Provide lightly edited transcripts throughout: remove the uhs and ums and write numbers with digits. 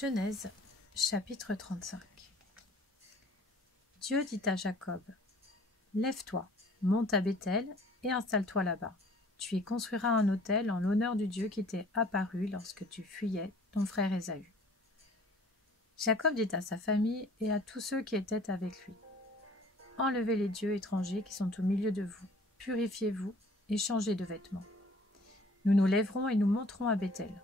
Genèse, chapitre 35. Dieu dit à Jacob, « Lève-toi, monte à Béthel et installe-toi là-bas. Tu y construiras un autel en l'honneur du Dieu qui t'est apparu lorsque tu fuyais ton frère Ésaü. » Jacob dit à sa famille et à tous ceux qui étaient avec lui, « Enlevez les dieux étrangers qui sont au milieu de vous, purifiez-vous et changez de vêtements. Nous nous lèverons et nous monterons à Béthel.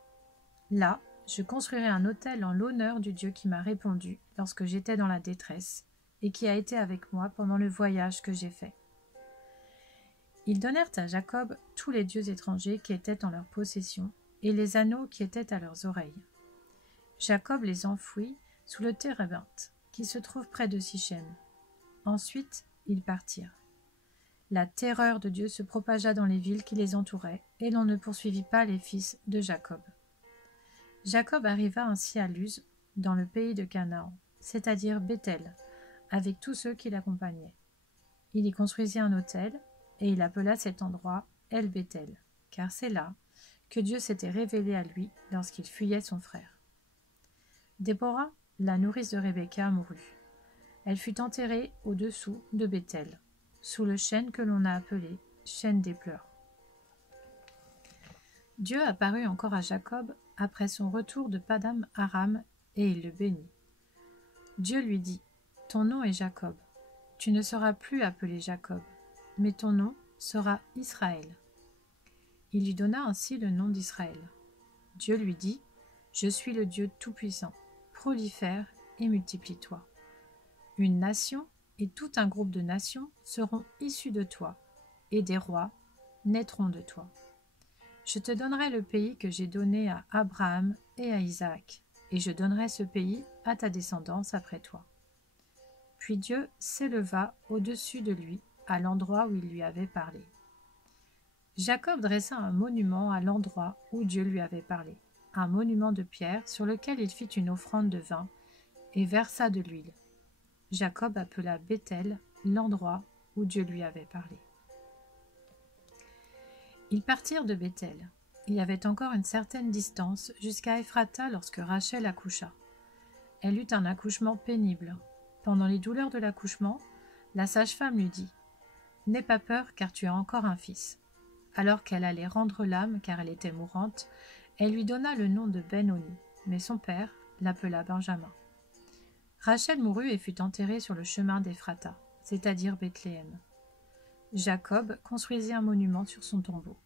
Là, je construirai un autel en l'honneur du Dieu qui m'a répondu lorsque j'étais dans la détresse et qui a été avec moi pendant le voyage que j'ai fait. » Ils donnèrent à Jacob tous les dieux étrangers qui étaient en leur possession et les anneaux qui étaient à leurs oreilles. Jacob les enfouit sous le térébinthe qui se trouve près de Sichem. Ensuite, ils partirent. La terreur de Dieu se propagea dans les villes qui les entouraient et l'on ne poursuivit pas les fils de Jacob. Jacob arriva ainsi à Luz, dans le pays de Canaan, c'est-à-dire Béthel, avec tous ceux qui l'accompagnaient. Il y construisit un autel, et il appela cet endroit El-Béthel, car c'est là que Dieu s'était révélé à lui lorsqu'il fuyait son frère. Déborah, la nourrice de Rebecca, mourut. Elle fut enterrée au-dessous de Béthel, sous le chêne que l'on a appelé chêne des pleurs. Dieu apparut encore à Jacob après son retour de Padam Aram, et il le bénit. Dieu lui dit, « Ton nom est Jacob. Tu ne seras plus appelé Jacob, mais ton nom sera Israël. » Il lui donna ainsi le nom d'Israël. Dieu lui dit, « Je suis le Dieu Tout-Puissant, prolifère et multiplie-toi. Une nation et tout un groupe de nations seront issus de toi, et des rois naîtront de toi. Je te donnerai le pays que j'ai donné à Abraham et à Isaac, et je donnerai ce pays à ta descendance après toi. » Puis Dieu s'éleva au-dessus de lui, à l'endroit où il lui avait parlé. Jacob dressa un monument à l'endroit où Dieu lui avait parlé, un monument de pierre sur lequel il fit une offrande de vin et versa de l'huile. Jacob appela Béthel l'endroit où Dieu lui avait parlé. Ils partirent de Béthel. Il y avait encore une certaine distance jusqu'à Ephrata lorsque Rachel accoucha. Elle eut un accouchement pénible. Pendant les douleurs de l'accouchement, la sage-femme lui dit « N'aie pas peur car tu as encore un fils. » Alors qu'elle allait rendre l'âme car elle était mourante, elle lui donna le nom de Ben-Oni, mais son père l'appela Benjamin. Rachel mourut et fut enterrée sur le chemin d'Ephrata, c'est-à-dire Bethléem. Jacob construisit un monument sur son tombeau.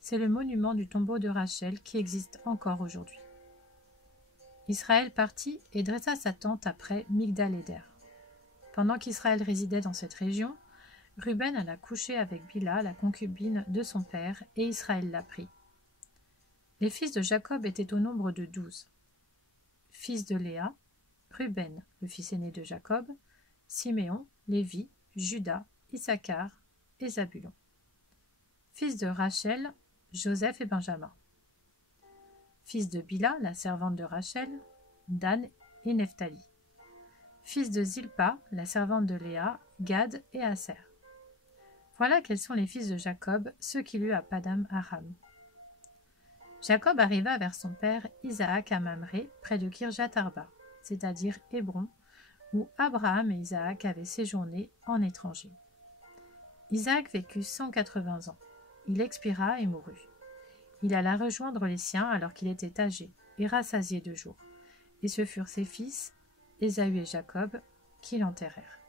C'est le monument du tombeau de Rachel qui existe encore aujourd'hui. Israël partit et dressa sa tente après Migdal-Éder. Pendant qu'Israël résidait dans cette région, Ruben alla coucher avec Bila, la concubine de son père, et Israël l'apprit. Les fils de Jacob étaient au nombre de 12. Fils de Léa, Ruben, le fils aîné de Jacob, Siméon, Lévi, Juda, Issachar et Zabulon. Fils de Rachel, Joseph et Benjamin. Fils de Bila, la servante de Rachel, Dan et Nephtali. Fils de Zilpa, la servante de Léa, Gad et Aser. Voilà quels sont les fils de Jacob, ceux qu'il eut à Padam Aram. Jacob arriva vers son père Isaac à Mamré, près de Kirjat Arba, c'est-à-dire Hébron, où Abraham et Isaac avaient séjourné en étranger. Isaac vécut 180 ans. Il expira et mourut. Il alla rejoindre les siens alors qu'il était âgé et rassasié de jours. Et ce furent ses fils, Ésaü et Jacob, qui l'enterrèrent.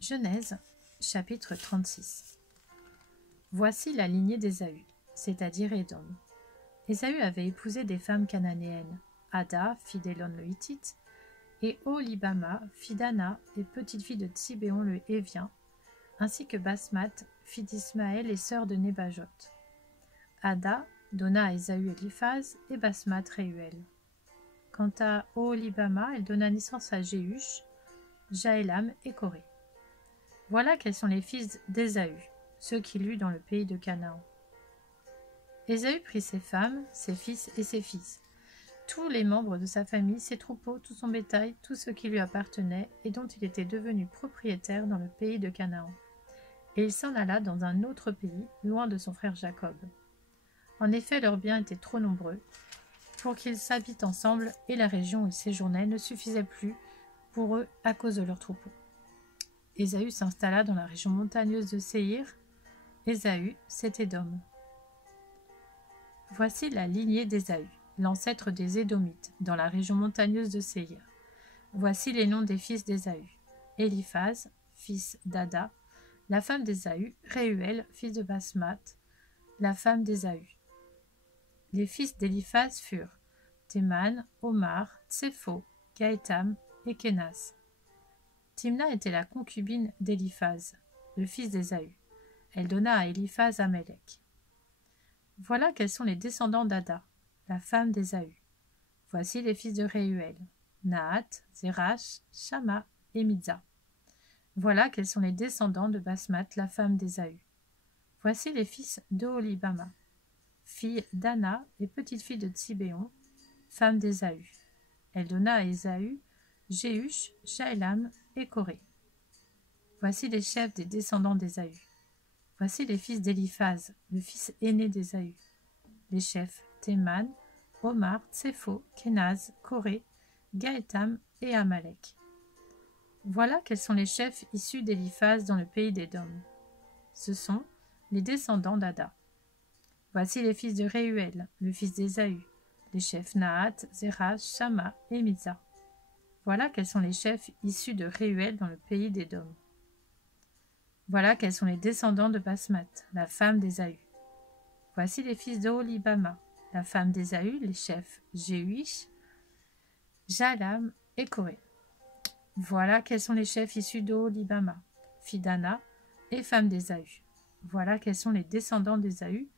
Genèse, chapitre 36. Voici la lignée d'Ésaü, c'est-à-dire Édom. Ésaü avait épousé des femmes cananéennes, Ada, fille d'Élon le Hittite, et Oholibama, fille d'Anna et petite-fille de Tsibéon le Hévien, ainsi que Basmath, fille d'Ismaël et sœur de Nébajot. Ada donna à Ésaü Éliphaz et Basmath Réuel. Quant à Oholibama, elle donna naissance à Jéhush, Jaélam et Coré. Voilà quels sont les fils d'Ésaü, ceux qu'il eut dans le pays de Canaan. Ésaü prit ses femmes, ses fils et ses fils, tous les membres de sa famille, ses troupeaux, tout son bétail, tout ce qui lui appartenait et dont il était devenu propriétaire dans le pays de Canaan. Et il s'en alla dans un autre pays, loin de son frère Jacob. En effet, leurs biens étaient trop nombreux, pour qu'ils s'habitent ensemble, et la région où ils séjournaient ne suffisait plus pour eux à cause de leurs troupeaux. Ésaü s'installa dans la région montagneuse de Séhir. Ésaü, c'est Édom. Voici la lignée d'Ésaü, l'ancêtre des Édomites, dans la région montagneuse de Séhir. Voici les noms des fils d'Ésaü. Éliphaz, fils d'Ada, la femme d'Ésaü, Réuel, fils de Basmath, la femme d'Ésaü. Les fils d'Éliphaz furent Théman, Omar, Tsépho, Gaétam et Kénas. Timna était la concubine d'Éliphaz, le fils d'Ésaü. Elle donna à Éliphaz Amélec. Voilà quels sont les descendants d'Ada, la femme d'Ésaü. Voici les fils de Réuel, Nahat, Zérach, Shama et Midza. Voilà quels sont les descendants de Basmath, la femme d'Ésaü. Voici les fils d'Oholibama, fille d'Anna et petite-fille de Tsibéon, femme d'Ésaü. Elle donna à Ésaü Jéhush, Jaélam et Coré. Voici les chefs des descendants d'Ésaü. Voici les fils d'Éliphaz, le fils aîné d'Ésaü. Les chefs Théman, Omar, Tsépho, Kénaz, Coré, Gaétam et Amalek. Voilà quels sont les chefs issus d'Éliphaz dans le pays d'Édom. Ce sont les descendants d'Ada. Voici les fils de Réuel, le fils d'Ésaü, les chefs Nahat, Zérach, Shama et Midza. Voilà quels sont les chefs issus de Réuel dans le pays d'Édom. Voilà quels sont les descendants de Basmath, la femme d'Ésaü. Voici les fils d'Oholibama, la femme d'Ésaü, les chefs Jéhush, Jalam et Coré. Voilà quels sont les chefs issus d'Oholibama, fille d'Anna et femme d'Ésaü. Voilà quels sont les descendants d'Ésaü,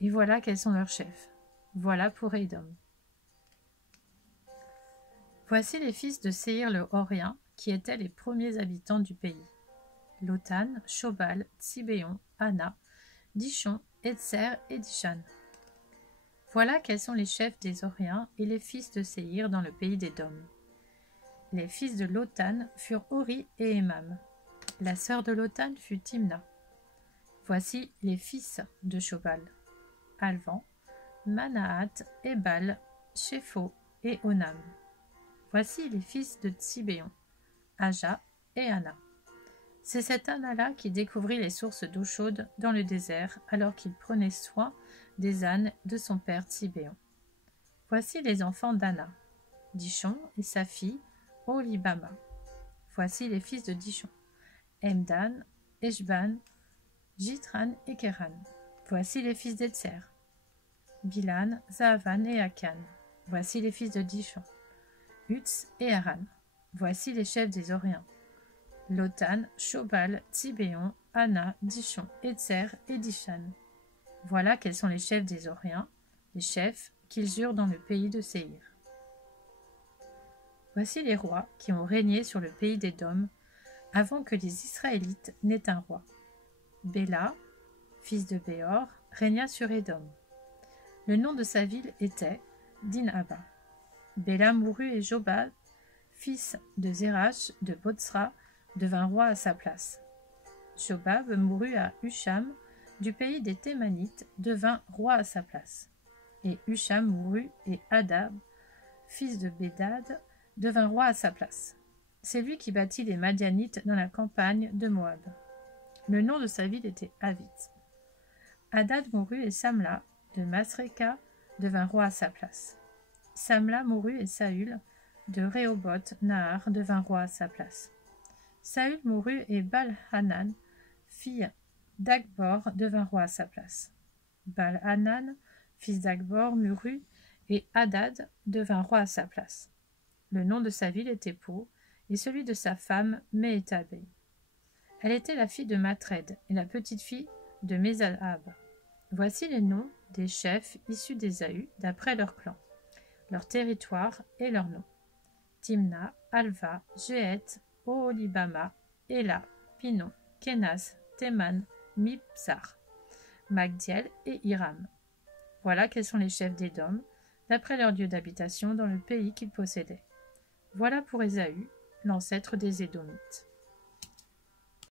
et voilà quels sont leurs chefs. Voilà pour Édom. Voici les fils de Séhir le Horien, qui étaient les premiers habitants du pays. Lotan, Shobal, Tsibéon, Anna, Dishon, Etzer et Dishan. Voilà quels sont les chefs des Horiens et les fils de Séhir dans le pays d'Édom. Les fils de Lotan furent Hori et Emam. La sœur de Lotan fut Timna. Voici les fils de Shobal. Alvan, Manahat, Ebal, Shépho et Onam. Voici les fils de Tsibéon, Aja et Anna. C'est cette Anna-là qui découvrit les sources d'eau chaude dans le désert alors qu'il prenait soin des ânes de son père Tsibéon. Voici les enfants d'Anna, Dishon et sa fille Oholibama. Voici les fils de Dishon, Emdan, Eshban, Jitran et Kéran. Voici les fils d'Etzer, Bilan, Zaavan et Akan. Voici les fils de Dishon, Utz et Aran. Voici les chefs des Horiens, Lotan, Shobal, Tsibéon, Anna, Dishon, Etzer et Dishan. Voilà quels sont les chefs des Horiens, les chefs qu'ils eurent dans le pays de Séhir. Voici les rois qui ont régné sur le pays d'Édom avant que les Israélites n'aient un roi. Béla, fils de Béor, régna sur Édom. Le nom de sa ville était Dinhaba. Béla mourut et Jobab, fils de Zérach de Botsra, devint roi à sa place. Jobab mourut à Husham, du pays des Thémanites, devint roi à sa place. Et Husham mourut et Hadad, fils de Bédad, devint roi à sa place. C'est lui qui bâtit les Madianites dans la campagne de Moab. Le nom de sa ville était Avit. Hadad mourut et Samla, de Masréka, devint roi à sa place. Samla mourut et Saül, de Rehoboth Nahar, devint roi à sa place. Saül mourut et Baal-Hanan, fille d'Akbor, devint roi à sa place. Baal-Hanan, fils d'Akbor, mourut et Hadad devint roi à sa place. Le nom de sa ville était Po, et celui de sa femme Méhétabé. Elle était la fille de Matred et la petite-fille de Mézahab. Voici les noms des chefs issus d'Ésaü d'après leur clan, leur territoire et leurs noms. Timna, Alva, Jéhet, Oholibama, Éla, Pinon, Kénas, Théman, Mibzar, Magdiel et Hiram. Voilà quels sont les chefs d'Édom, d'après leur lieu d'habitation dans le pays qu'ils possédaient. Voilà pour Ésaü, l'ancêtre des Édomites.